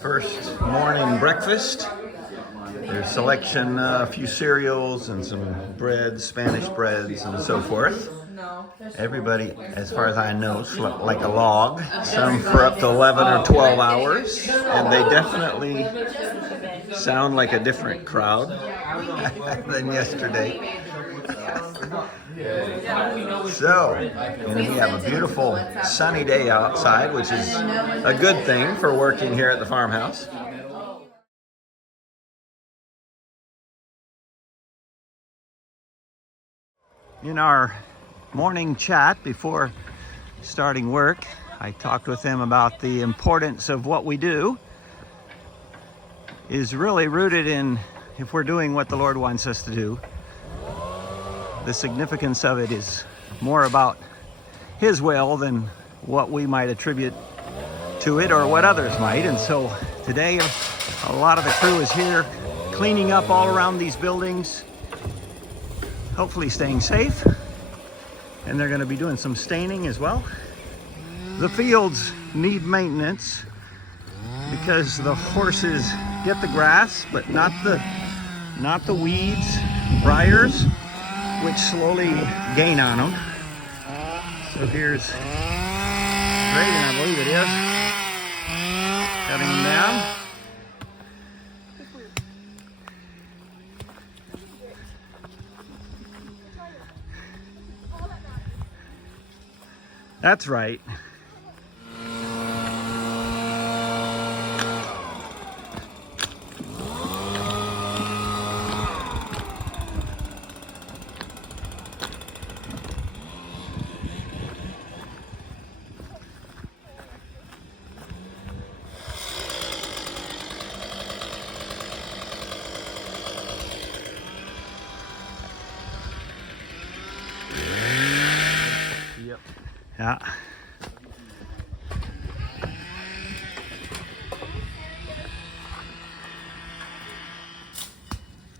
First morning breakfast. There's selection, a few cereals and some breads, Spanish breads and so forth. Everybody, as far as I know, slept like a log. Some for up to 11 or 12 hours. And they definitely sound like a different crowd than yesterday. So, and we have a beautiful sunny day outside, which is a good thing for working here at the farmhouse. In our morning chat before starting work, I talked with him about the importance of what we do is really rooted in, if we're doing what the Lord wants us to do, the significance of it is more about His will than what we might attribute to it or what others might. And so today a lot of the crew is here cleaning up all around these buildings, hopefully staying safe. And they're going to be doing some staining as well. The fields need maintenance because the horses get the grass, but not the weeds, briars, which slowly gain on them. So here's Reagan, I believe it is, cutting them down. That's right. Yep. Yeah.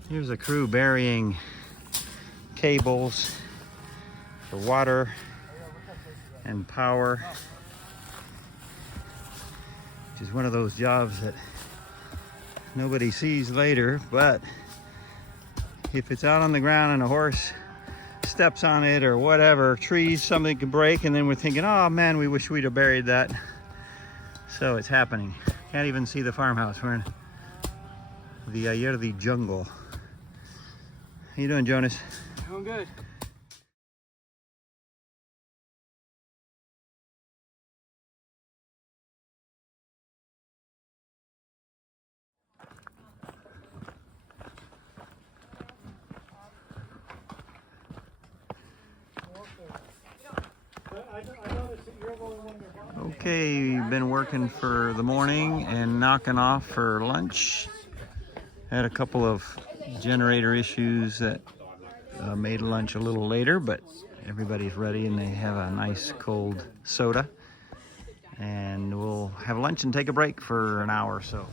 Here's a crew burying cables for water and power, which is one of those jobs that nobody sees later, but if it's out on the ground and a horse steps on it or whatever, trees, something can break, and then we're thinking, oh man, we wish we'd have buried that. So it's happening. Can't even see the farmhouse. We're in the Aierdi jungle. How you doing, Jonas? Doing good. Okay, been working for the morning and knocking off for lunch. Had a couple of generator issues that made lunch a little later, but everybody's ready and they have a nice cold soda. And we'll have lunch and take a break for an hour or so.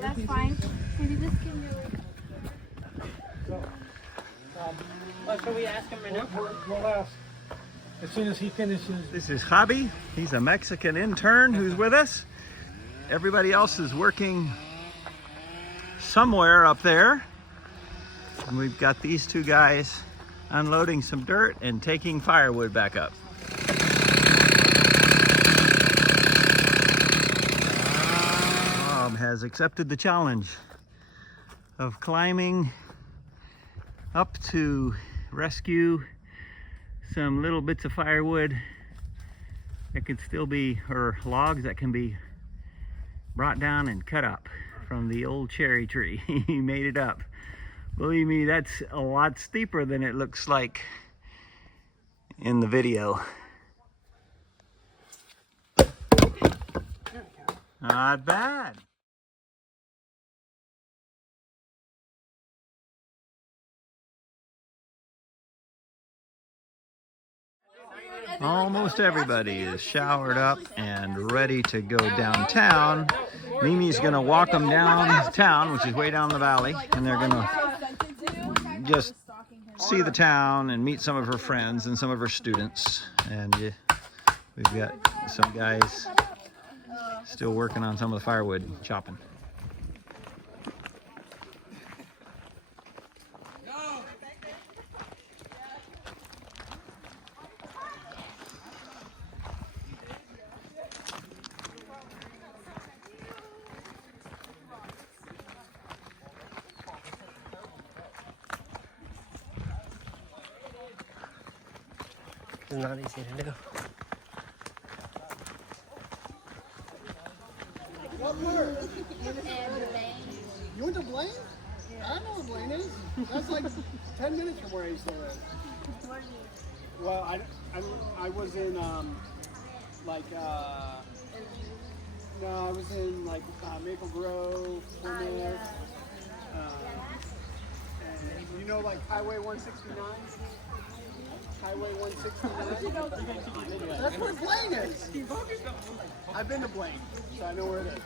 That's fine. Maybe this can do it. Should we ask him right now? We'll ask as soon as he finishes. This is Javi. He's a Mexican intern who's with us. Everybody else is working somewhere up there. And we've got these two guys unloading some dirt and taking firewood back up. Bob has accepted the challenge of climbing up to rescue some little bits of firewood that could still be, or logs that can be brought down and cut up from the old cherry tree. He made it up. Believe me, that's a lot steeper than it looks like in the video. Not bad. Almost everybody is showered up and ready to go downtown. Mimi's gonna walk them downtown, which is way down the valley, and they're gonna just see the town and meet some of her friends and some of her students. And we've got some guys still working on some of the firewood chopping. It's not easy to do. What part? You went to Blaine? I know where Blaine is. That's like 10 minutes from where I used to live. Well, I was in no, I was in Maple Grove, Plymouth, and you know Highway 169? Highway 169? That's where Blaine is. I've been to Blaine, so I know where it is.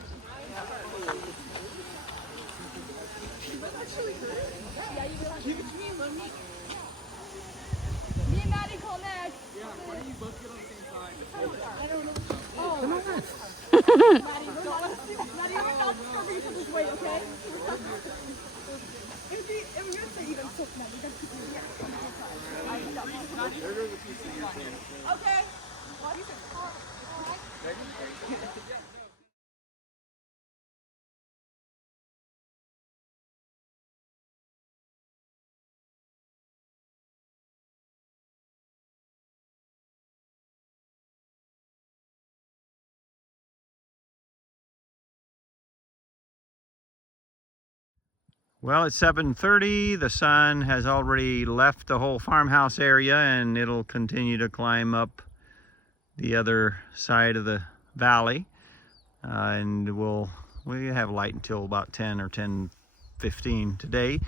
Me and Maddie connect. Yeah, why don't you both get on the same side? I don't know. Oh. Come on. Maddie, we're not going to this way, okay? If we're going to say even so, Maddie, we got to keep moving. Okay. What? Well, it's 7:30. The sun has already left the whole farmhouse area, and it'll continue to climb up the other side of the valley. And we have light until about 10 or 10:15 today.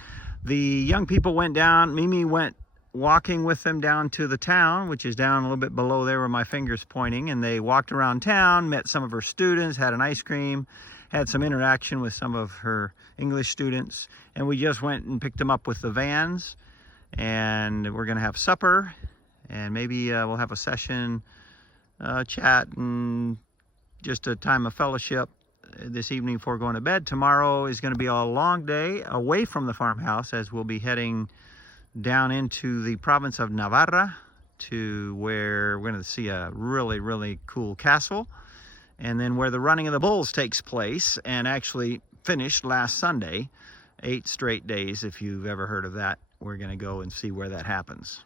The young people went down. Mimi went walking with them down to the town, which is down a little bit below there where my finger's pointing. And they walked around town, met some of her students, had an ice cream, had some interaction with some of her English students, and we just went and picked them up with the vans, and we're gonna have supper, and maybe we'll have a session, chat, and just a time of fellowship this evening before going to bed. Tomorrow is going to be a long day away from the farmhouse, as we'll be heading down into the province of Navarra, to where we're going to see a really, really cool castle, and then where the running of the bulls takes place, and actually finished last Sunday. 8 straight days, if you've ever heard of that. We're going to go and see where that happens.